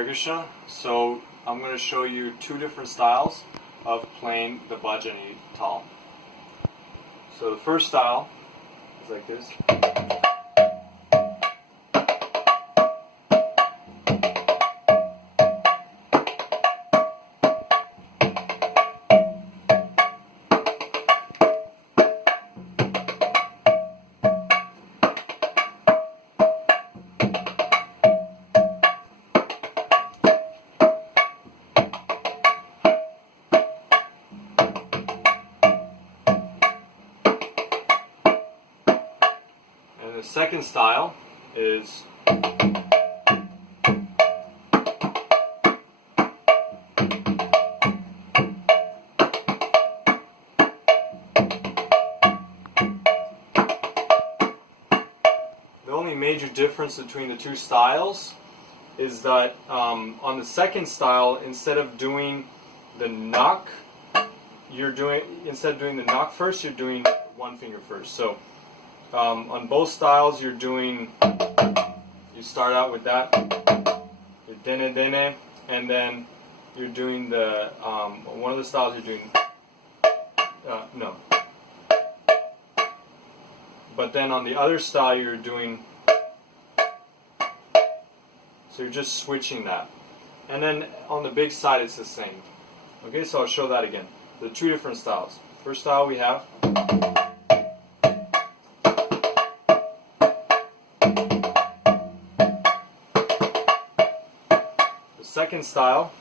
Hare Krishna. So I'm going to show you two different styles of playing the Bhajani Taal. So the first style is like this. The second style is the only major difference between the two styles is that on the second style, instead of doing the knock, instead of doing the knock first, you're doing one finger first. So on both styles, you start out with that, your dene dene, and then you're doing the, one of the styles you're doing, no. But then on the other style you're doing, so you're just switching that. And then on the big side it's the same. Okay, so I'll show that again. The two different styles. First style we have. Second style